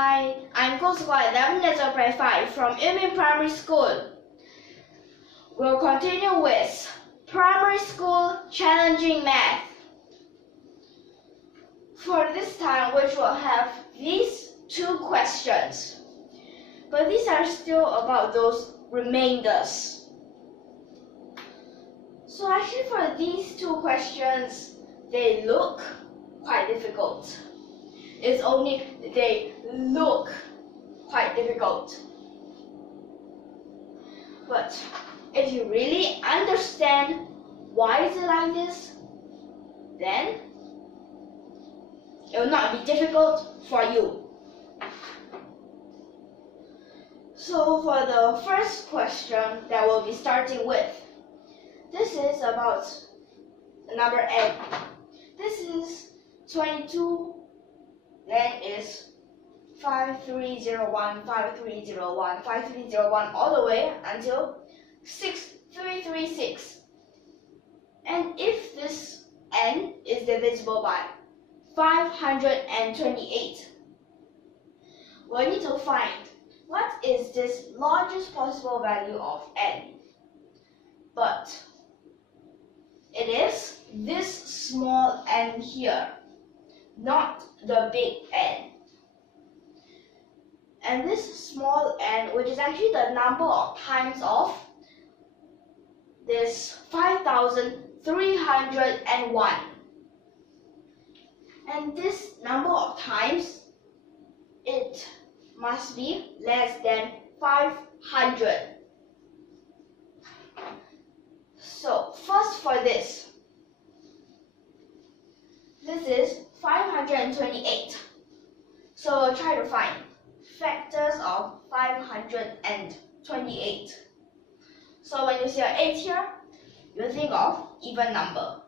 Hi, I'm GUO CHENG GUANG 11 letter grade 5 from YUMIN Primary School. We'll continue with Primary School Challenging Math. For this time, which will have these two questions. But these are still about those remainders. So actually for these two questions, they look quite difficult. It's only they look quite difficult. But if you really understand why is it like this, then it will not be difficult for you. So for the first question that we'll be starting with, this is about the number n. This is 22, then is 5301, 5301, 5301 all the way until 6336. And if this n is divisible by 528, we need to find what is this largest possible value of n. But it is this small n here, not the big N. And this small n, which is actually the number of times of this 5,301. And this number of times, it must be less than 500. So first for this is 528. So we'll try to find factors of 528. So when you see an 8 here, you think of even number.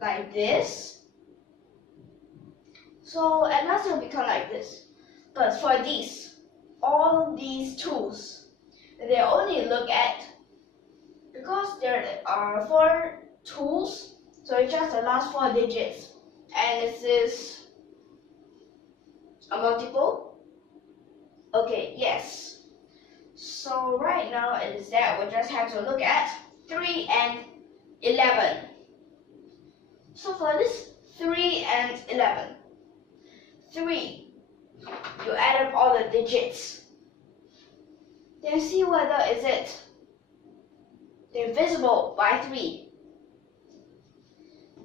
Like this. So at last it will become like this. But for these, all these tools, they only look at, because there are 4 tools, so it's just the last 4 digits. And this is a multiple. Okay, yes. So right now it is that we just have to look at 3 and 11. So for this 3 and 11, 3, you add up all the digits, then see whether is it divisible by 3.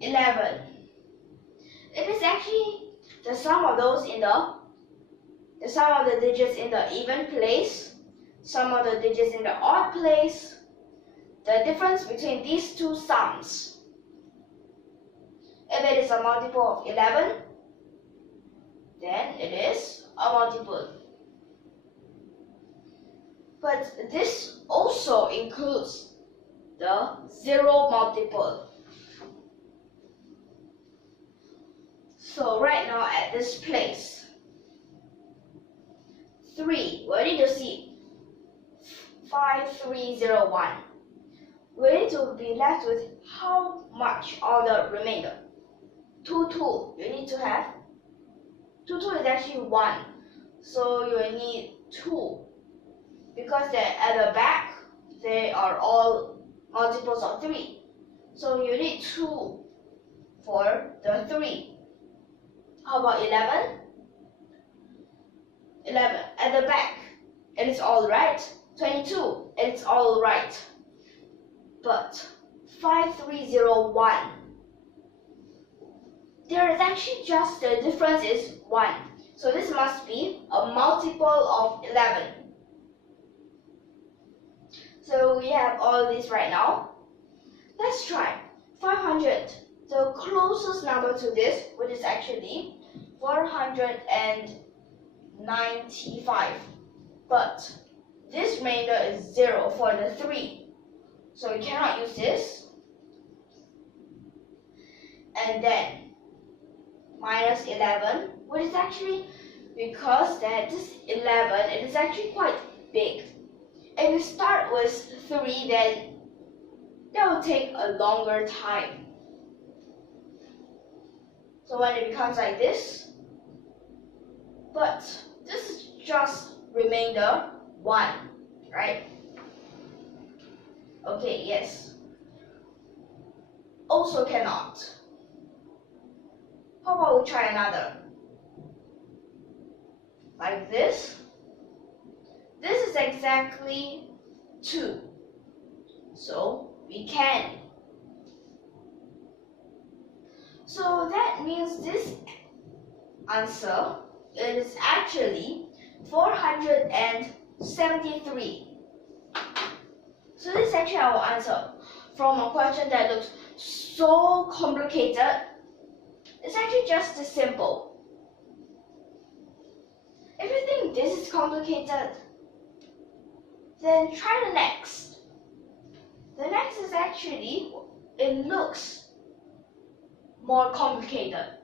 11. It is actually the sum of those in the sum of the digits in the even place, sum of the digits in the odd place, the difference between these two sums. If it is a multiple of 11, then it is a multiple. But this also includes the 0 multiple. So right now at this place, 3, we need to see 5301. We need to be left with how much of the remainder? 2, 2. You need to have 2, 2 is actually 1. So you need 2. Because they're at the back, they are all multiples of 3. So you need 2 for the 3. How about 11? 11 at the back, it is all right. 22, it is all right. But 5301, there is actually just the difference is 1. So this must be a multiple of 11. So we have all these right now. Let's try 500. The closest number to this, which is actually 495. But this remainder is 0 for the 3. So we cannot use this. And then minus 11, which is actually, because that this 11, it is actually quite big. if you start with 3, then that will take a longer time. So when it becomes like this, but this is just remainder 1, right? Okay, yes. Also cannot. How about we try another? Like this. This is exactly 2. So we can. So that means this answer is actually 473. So this is actually our answer from a question that looks so complicated. It's actually just this simple. If you think this is complicated, then try the next. The next is actually, it looks more complicated.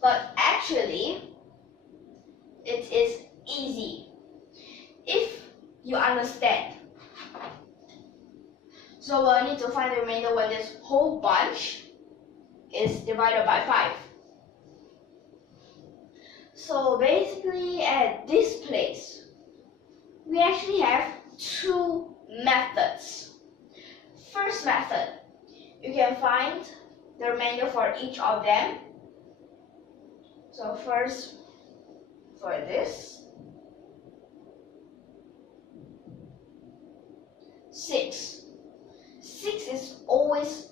But actually, it is easy if you understand. So we'll need to find the remainder when this whole bunch is divided by 5. So basically at this place, we actually have 2 methods. First method, you can find the remainder for each of them. So first, for this, 6. 6 is always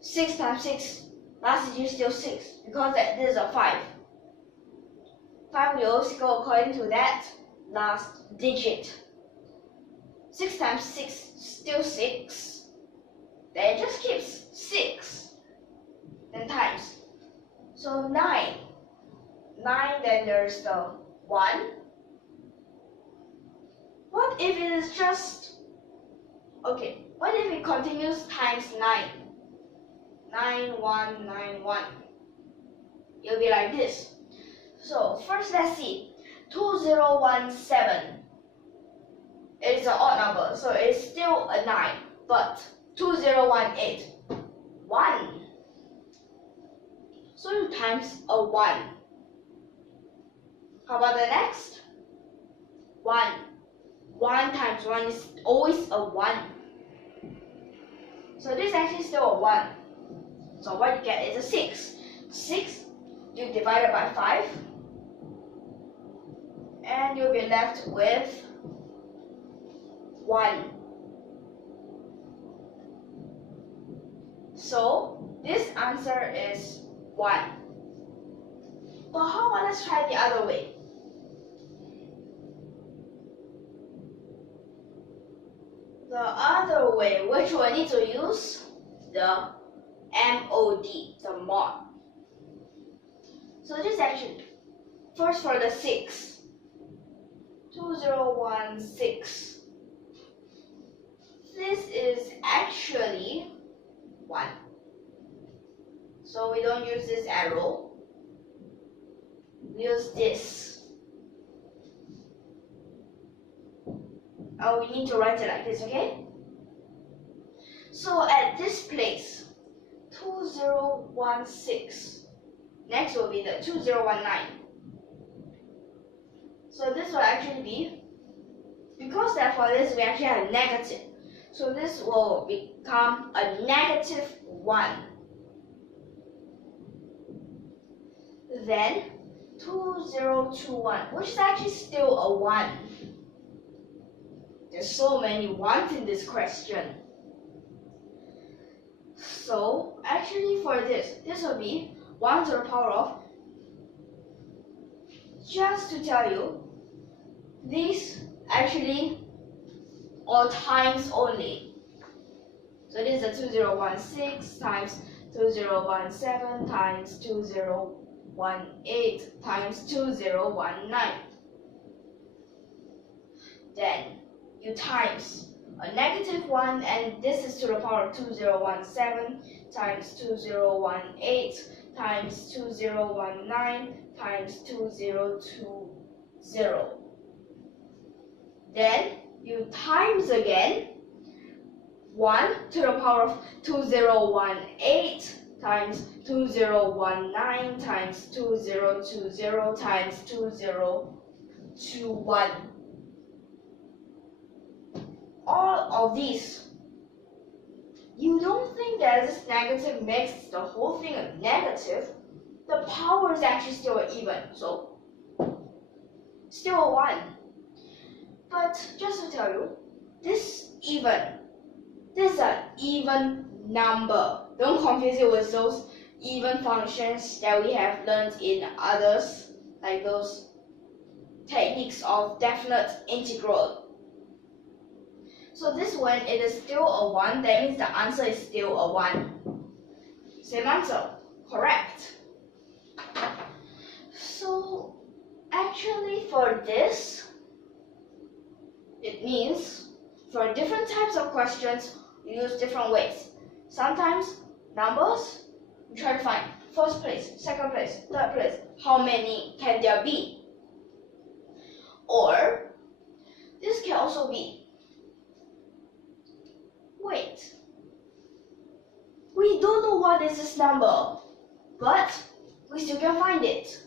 6 times 6. Last digit is still 6 because this is a 5. 5 will always go according to that last digit. 6 times 6 still 6. Then it just keeps 6. Then times. So 9. 9, then there's the 1. What if it is just, okay, what if it continues times 9? 9, 1, 9, 1. It'll be like this. So first let's see, 2017. It's an odd number, so it's still a 9, but 2018, 1. So you times a 1. How about the next? 1. 1 times 1 is always a 1. So this is actually still a 1. So what you get is a 6. 6 you divide it by 5. And you'll be left with 1. So this answer is 1. But how about let's try the other way. The other way, which we'll need to use the MOD, the mod. So this is actually, first for the 6. 2016. This is actually 1. So we don't use this arrow. We use this. Oh, we need to write it like this, okay? So at this place, 2016. Next will be the 2019. So this will actually be, because that for this we actually have negative. So this will become a negative 1. Then 2021, which is actually still a 1. There's so many 1s in this question. So actually for this will be 1 to the power of, just to tell you, these actually are times only. So this is a 2016 times 2017 times 2018 times 2019. Then you times a negative 1, and this is to the power of 2017 times 2018 times 2019 times 2020. Then you times again 1 to the power of 2018 times 2019 times 2020 times 2021. All of these. You don't think that this negative makes the whole thing a negative? The power is actually still even, so still a 1. But just to tell you, this is an even number. Don't confuse it with those even functions that we have learned in others, like those techniques of definite integral. So this one, it is still a 1, that means the answer is still a 1. Same answer, correct. So actually for this, it means for different types of questions, you use different ways. Sometimes numbers, you try to find first place, second place, third place, how many can there be? Or this can also be, wait, we don't know what is this number, but we still can find it.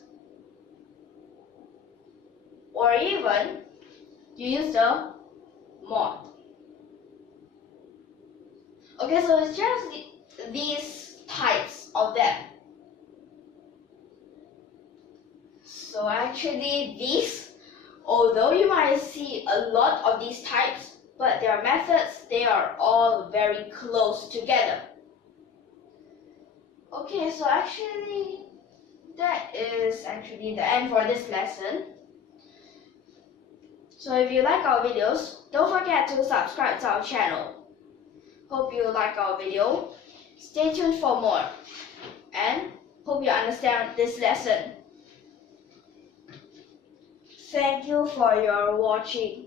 Or even, you use the mod. Okay, so it's just these types of them. So actually these, although you might see a lot of these types, but their methods, they are all very close together. Okay, so actually that is actually the end for this lesson. So if you like our videos, don't forget to subscribe to our channel. Hope you like our video. Stay tuned for more, and hope you understand this lesson. Thank you for your watching.